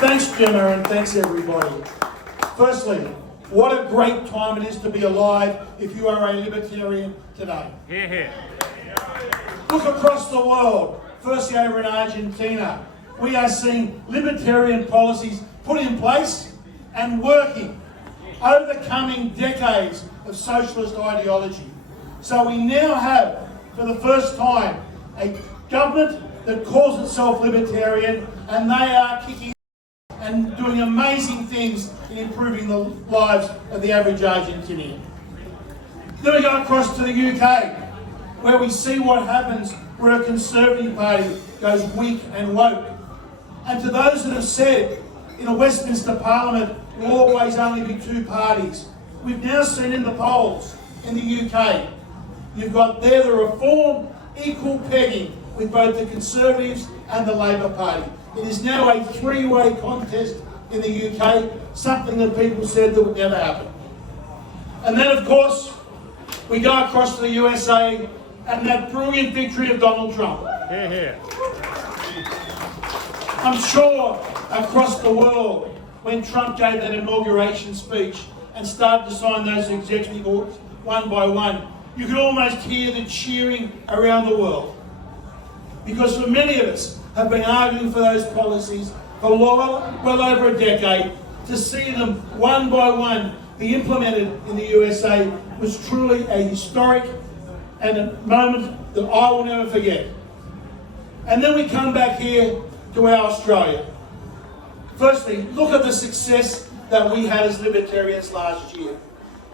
Thanks, Gemma, and thanks, everybody. Firstly, what a great time it is to be alive if you are a libertarian today. Hear, hear. Look across the world, firstly over in Argentina. We are seeing libertarian policies put in place and working, overcoming decades of socialist ideology. So we now have, for the first time, a government that calls itself libertarian, and they are kicking and doing amazing things in improving the lives of the average Argentinian. Then we go across to the UK, where we see what happens where a Conservative Party goes weak and woke. And to those that have said in a Westminster Parliament will always only be two parties, we've now seen in the polls in the UK, you've got there the Reform equal pegging with both the Conservatives and the Labor Party. It is now a three-way contest in the UK, something that people said that would never happen. And then, of course, we go across to the USA and that brilliant victory of Donald Trump. Hear, hear. I'm sure across the world, when Trump gave that inauguration speech and started to sign those executive orders one by one, you could almost hear the cheering around the world. Because for many of us have been arguing for those policies for well over a decade, to see them one by one be implemented in the USA was truly a historic and a moment that I will never forget. And then we come back here to our Australia. Firstly, look at the success that we had as libertarians last year.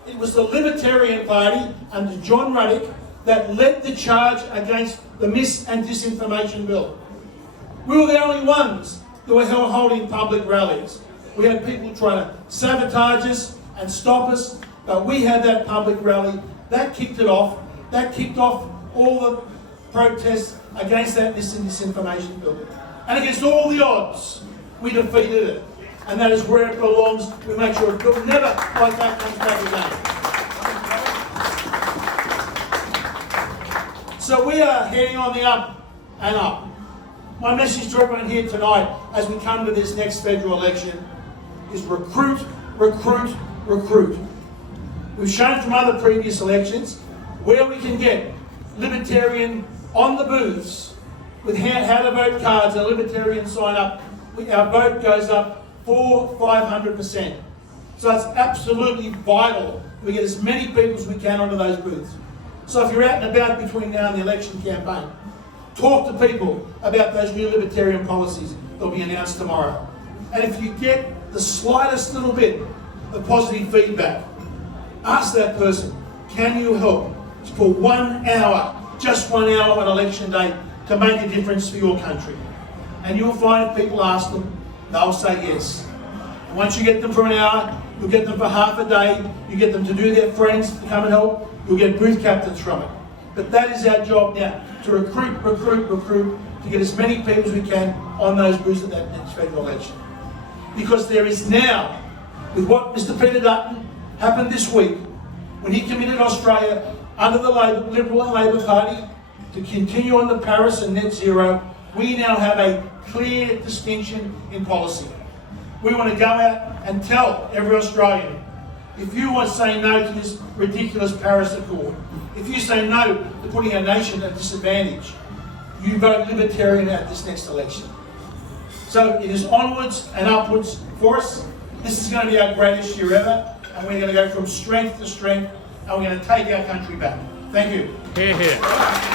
It was the Libertarian Party under John Ruddick that led the charge against the mis- and disinformation bill. We were the only ones that were holding public rallies. We had people trying to sabotage us and stop us, but we had that public rally. That kicked it off. That kicked off all the protests against that mis- and disinformation bill. And against all the odds, we defeated it. And that is where it belongs. We make sure it never like that comes back again. So we are heading on the up and up. My message to everyone here tonight as we come to this next federal election is recruit, recruit, recruit. We've shown from other previous elections where we can get libertarian on the booths with how to vote cards and libertarian sign up. Our vote goes up 400-500%. So it's absolutely vital we get as many people as we can onto those booths. So if you're out and about between now and the election campaign, talk to people about those new libertarian policies that will be announced tomorrow. And if you get the slightest little bit of positive feedback, ask that person, can you help for 1 hour, just 1 hour on election day to make a difference for your country? And you'll find if people ask them, they'll say yes. And once you get them for an hour, you'll get them for half a day, you get them to do their friends to come and help, you'll get booth captains from it. But that is our job now, to recruit, recruit, recruit, to get as many people as we can on those booths at that next federal election. Because there is now, with what Mr. Peter Dutton happened this week, when he committed Australia under the Liberal and Labor Party to continue on the Paris and net zero, we now have a clear distinction in policy. We want to go out and tell every Australian, if you want to say no to this ridiculous Paris Accord, if you say no to putting our nation at disadvantage, you vote Libertarian at this next election. So it is onwards and upwards for us. This is going to be our greatest year ever, and we're going to go from strength to strength, and we're going to take our country back. Thank you. Hear, hear.